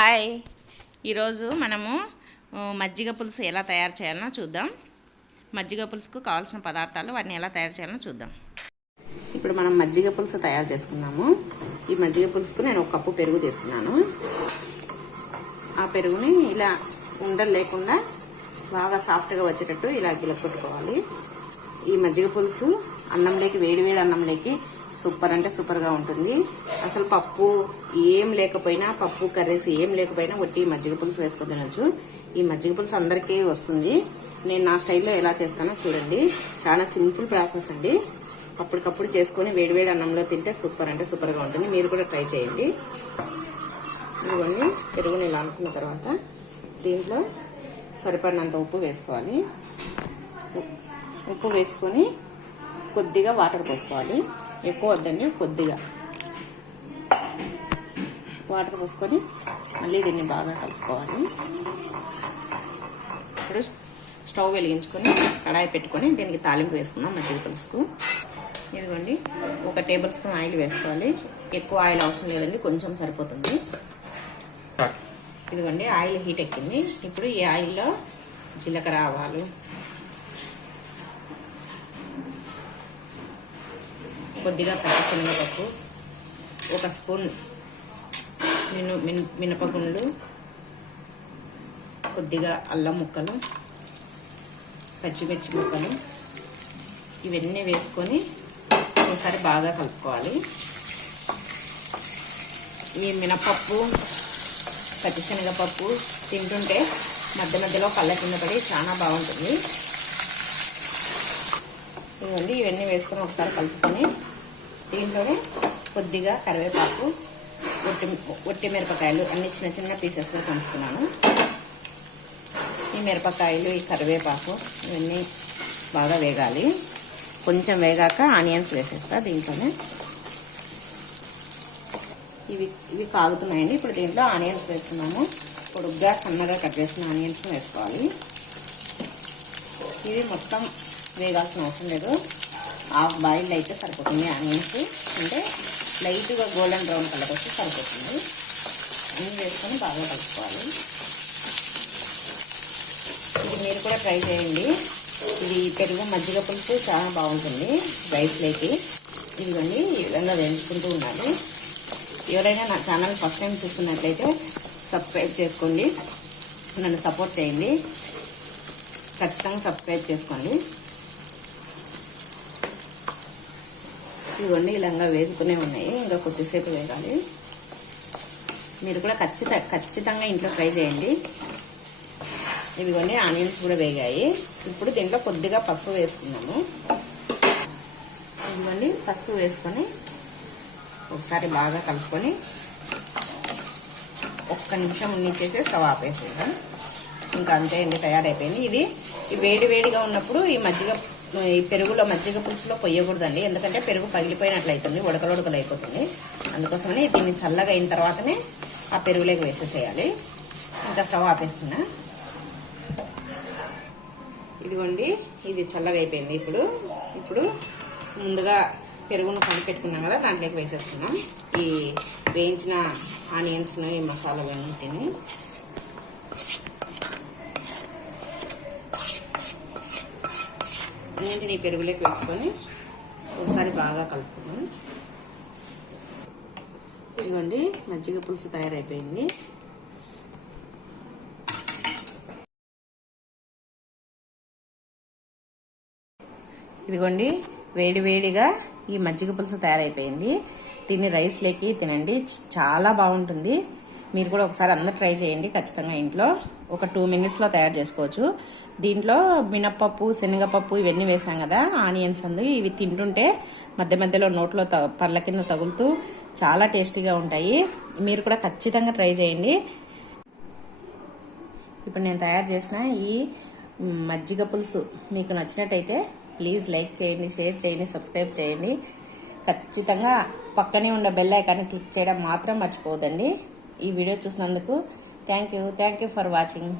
Hi, ఈరోజు మనము మజ్జిగ పులుసు ఎలా తయారు చేయాలనో చూద్దాం. మజ్జిగ పులుసుకు కావాల్సిన పదార్థాలు, వాటిని ఎలా తయారు చేయాలనో చూద్దాం. ఇప్పుడు మనం మజ్జిగ పులుసు తయారు చేసుకున్నాము. ఈ మజ్జిగ పులుసుకు నేను 1 కప్పు పెరుగు తీసుకున్నాను. ఆ పెరుగుని ఇలా ఉండలు లేకుండా బాగా సాఫ్ట్గా వచ్చేటట్టు ఇలా గిలకొట్టుకోవాలి. ఈ మజ్జిగ పులుసు అన్నంలోకి, వేడి అన్నంలోకి సూపర్ అంటే సూపర్గా ఉంటుంది. అసలు పప్పు ఏం లేకపోయినా, పప్పు కర్రీస్ ఏం లేకపోయినా వచ్చి మజ్జిగ పులుసు వేసుకొని తినచ్చు. ఈ మజ్జిగ పులుసు అందరికీ వస్తుంది. నేను నా స్టైల్లో ఎలా చేస్తానో చూడండి. చాలా సింపుల్ ప్రాసెస్ అండి. అప్పటికప్పుడు చేసుకొని వేడి అన్నంలో తింటే సూపర్ అంటే సూపర్గా ఉంటుంది. మీరు కూడా ట్రై చేయండి. ఇదిగోండి, పెరుగుని ఇలా అనుకున్న తర్వాత దీంట్లో సరిపడినంత ఉప్పు వేసుకోవాలి. ఉప్పు వేసుకొని కొద్దిగా వాటర్ పోసుకోవాలి. ఎక్కువ వద్దండి, కొద్దిగా వాటర్ పోసుకొని మళ్ళీ దీన్ని బాగా కలుపుకోవాలి. ఇప్పుడు స్టవ్ వెలిగించుకొని కడాయి పెట్టుకొని దీనికి తాలింపు వేసుకున్నాం మజ్జిగ పులుసుకు. ఇదిగోండి, 1 టేబుల్ స్పూన్ ఆయిల్ వేసుకోవాలి. ఎక్కువ ఆయిల్ అవసరం లేదండి, కొంచెం సరిపోతుంది. ఇదిగోండి, ఆయిల్ హీట్ ఎక్కింది. ఇప్పుడు ఈ ఆయిల్లో జీలకర్ర, ఆవాలు, కొద్దిగా పచ్చిశనగపప్పు, 1 స్పూన్ మినపగుండ్లు, కొద్దిగా అల్లం ముక్కలు, పచ్చిమిర్చి ముక్కలు, ఇవన్నీ వేసుకొని ఒకసారి బాగా కలుపుకోవాలి. ఈ మినపప్పు, పచ్చిశనగపప్పు తింటుంటే మధ్యలో కళ్ళ కింద పడి చాలా బాగుంటుంది. ఇవ్వండి, ఇవన్నీ వేసుకొని ఒకసారి కలుపుకొని దీంట్లోనే కొద్దిగా కరివేపాకు, ఒట్టి మిరపకాయలు అన్ని చిన్న పీసెస్గా కలుపుతున్నాను. ఈ మిరపకాయలు, ఈ కరివేపాకు ఇవన్నీ బాగా వేగాలి. కొంచెం వేగాక ఆనియన్స్ వేసేస్తా దీంట్లోనే. ఇవి కాగుతున్నాయండి. ఇప్పుడు దీంట్లో ఆనియన్స్ వేస్తున్నాము. పొడుగ్గా సన్నగా కట్ చేసిన ఆనియన్స్ వేసుకోవాలి. ఇవి మొత్తం వేగాల్సిన అవసరం లేదు, హాఫ్ బాయిల్ అయితే సరిపోతుంది. ఆనియన్స్ అంటే లైట్గా గోల్డెన్ బ్రౌన్ కలర్ వస్తే సరిపోతుంది. అన్నీ వేసుకొని బాగా కలుపుకోవాలి. ఇది మీరు కూడా ట్రై చేయండి. ఇది పెరుగు మజ్జిగ పులుసు చాలా బాగుంటుంది రైస్లోకి. ఇదిగోండి, ఈ విధంగా వేయించుకుంటూ ఉండాలి. ఎవరైనా నా ఛానల్ ఫస్ట్ టైం చూస్తున్నట్లయితే సబ్స్క్రైబ్ చేసుకోండి, నన్ను సపోర్ట్ చేయండి. ఖచ్చితంగా సబ్స్క్రైబ్ చేసుకోండి. ఇవన్నీ ఇలాగా వేగుతూనే ఉన్నాయి, ఇంకా కొద్దిసేపు వేగాలి. మీరు కూడా ఖచ్చితంగా ఇంట్లో ట్రై చేయండి. ఇదిగోండి, ఆనియన్స్ కూడా వేగాయి. ఇప్పుడు దీంట్లో కొద్దిగా పసుపు వేసుకున్నాము. ఇదిగోండి, పసుపు వేసుకొని ఒకసారి బాగా కలుపుకొని 1 నిమిషం ఉన్నిచ్చేసి స్టవ్ ఆపేసేద్దాం. ఇంకా అంతే అండి, తయారైపోయింది. ఇది వేడిగా ఉన్నప్పుడు ఈ పెరుగులో మజ్జిగ పులుసులో పొయ్యకూడదండి, ఎందుకంటే పెరుగు పగిలిపోయినట్లు అవుతుంది, ఉడకలు అయిపోతుంది. అందుకోసమని దీన్ని చల్లగా అయిన తర్వాతనే ఆ పెరుగులోకి వేసేసేయాలి. ఇంకా స్టవ్ ఆపేస్తున్నా. ఇదిగోండి, ఇది చల్లగా అయిపోయింది. ఇప్పుడు ముందుగా పెరుగును కలిపెట్టుకున్నాం కదా, దాంట్లోకి వేసేస్తున్నాం ఈ వేయించిన ఆనియన్స్ను, ఈ మసాలా వేయింటిని. అన్నింటినీ పెరుగులోకి వేసుకొని ఒకసారి బాగా కలుపుకున్నాం. ఇదిగోండి, మజ్జిగ పులుసు తయారైపోయింది. ఇదిగోండి, వేడిగా ఈ మజ్జిగ పులుసు తయారైపోయింది. దీన్ని రైస్లోకి తినండి, చాలా బాగుంటుంది. మీరు కూడా ఒకసారి అందరూ ట్రై చేయండి ఖచ్చితంగా ఇంట్లో. ఒక 2 మినిట్స్లో తయారు చేసుకోవచ్చు. దీంట్లో మినప్పప్పు, శనగపప్పు ఇవన్నీ వేసాం కదా, ఆనియన్స్ ఇవి తింటుంటే మధ్యలో నోట్లో పళ్ళ కింద తగులుతూ చాలా టేస్టీగా ఉంటాయి. మీరు కూడా ఖచ్చితంగా ట్రై చేయండి. ఇప్పుడు నేను తయారు చేసిన ఈ మజ్జిగ పులుసు మీకు నచ్చినట్టయితే ప్లీజ్ లైక్ చేయండి, షేర్ చేయండి, సబ్స్క్రైబ్ చేయండి. ఖచ్చితంగా పక్కనే ఉన్న బెల్ ఐకాన్ని క్లిక్ చేయడం మాత్రం మర్చిపోవద్దండి. ఈ వీడియో చూసినందుకు థ్యాంక్ యూ ఫర్ వాచింగ్.